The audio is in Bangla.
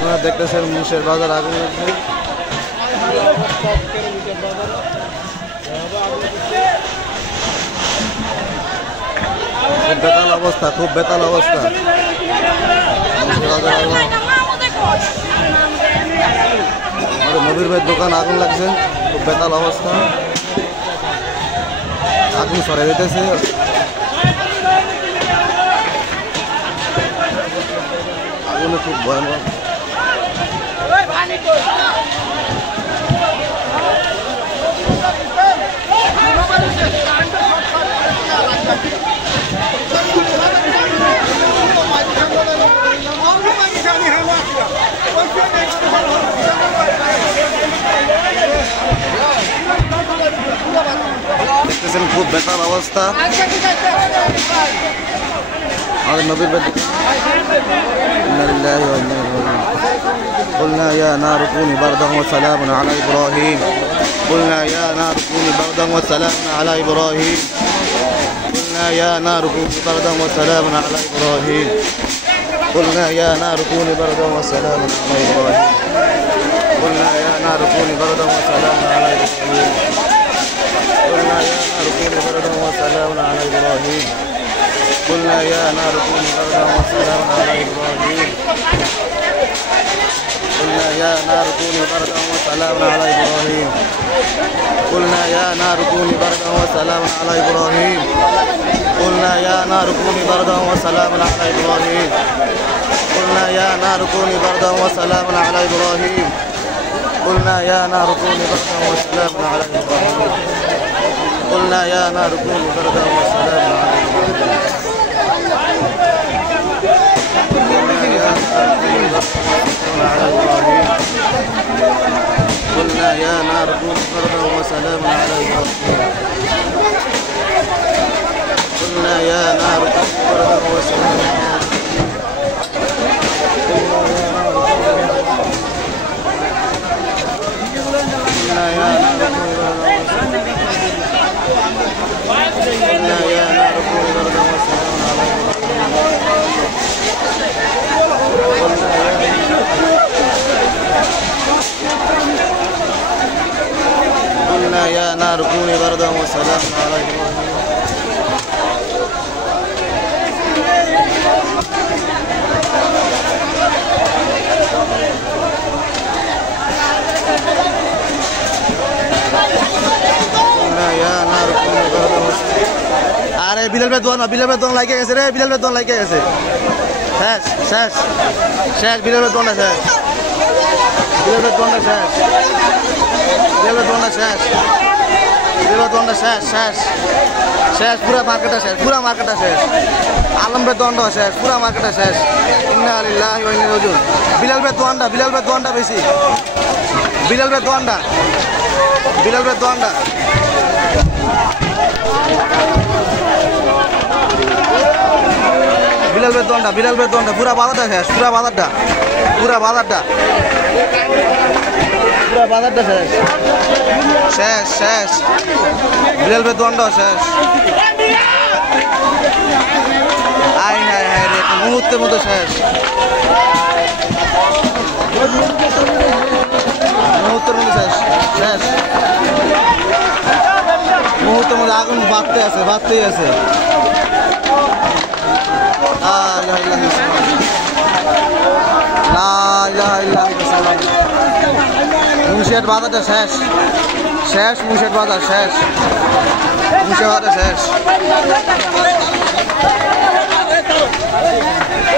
আপনারা দেখতেছেন মুন্সিয়ার বাজার আগুন লাগছে। খুব বেতাল অবস্থা, খুব বেতাল অবস্থা। আমাদের নবীর ভাইয়ের দোকান আগুন লাগছে, খুব বেতাল অবস্থা। আগুন সরে যেতেছে। আগুনে খুব ভয়ানক। দেখতেছেন খুব বেতাল অবস্থা। আমাদের নবীর ভাই قلنا يا نار كوني بردا وسلاما على إبراهيم قلنا يا نار كوني بردا وسلاما على إبراهيم قلنا يا نار كوني بردا وسلاما على إبراهيم قلنا يا نار كوني بردا وسلاما على إبراهيم قلنا يا نار كوني بردا وسلاما على إبراهيم قلنا يا نار كوني بردا وسلاما على إبراهيم قلنا يا نار كوني بردا وسلاما على إبراهيم قلنا يا نار كوني بردا وسلاما على إبراهيم قلنا يا نار كوني بردا وسلاما على إبراهيم قلنا يا نار كوني بردا وسلاما على إبراهيم قلنا يا نار كوني بردا وسلاما على إبراهيم قلنا يا نار كوني بردا وسلاما على إبراهيم قلنا يا نار كوني بردا وسلاما على إبراهيم قلنا يا نار كوني بردا وسلاما على إبراهيم قلنا يا نار كوني بردا وسلاما على قلنا يا نار كوني بردا وسلاما على إبراهيم আরে বিলাল ভাই দোয়া না, বিলাল ভাই দোয়া লাগে গেছে রে, বিলাল ভাই দোয়া লাগে গেছে। শেষ শেষ শেষ, বিলাল ভাই দোয়া শেষ, বিলাল ভাই দোয়া শেষ, বিলাল ভাই দোয়া শেষ, বিলাল ভাই দোয়া শেষ শেষ শেষ, পুরা মার্কেটটা শেষ, পুরা মার্কেটটা শেষ। আলম ভাই দোয়া শেষ, পুরা মার্কেটটা শেষ। ইন্না লিল্লাহি ওয়া ইন্না ইলাইহি রাজিউন। বিলাল ভাই দোয়া, বিলাল ভাই দোয়া বেশি, বিলাল ভাই দোয়া, বিলাল ভাই দোয়া। বিলাল ভাই দোয়া, বিলাল ভাই দোয়া, পুরা বাজারটা শেষ, পুরা বাজারটা, পুরা বাজারটা, পুরা বাজারটা শেষ শেষ শেষ। বিলাল ভাই দোয়া শেষ। আই হায় হায় রে, মুহূর্তের মতো শেষ, মুহূর্তের মধ্যে শেষ শেষ, মুহূর্তের মধ্যে আগুন বাড়তে আছে, বাড়তেই আছে। মুন্সিয়ার বাজারটা শেষ শেষ, মুন্সিয়ার বাজার শেষ, মুন্সিয়ার বাজার শেষ।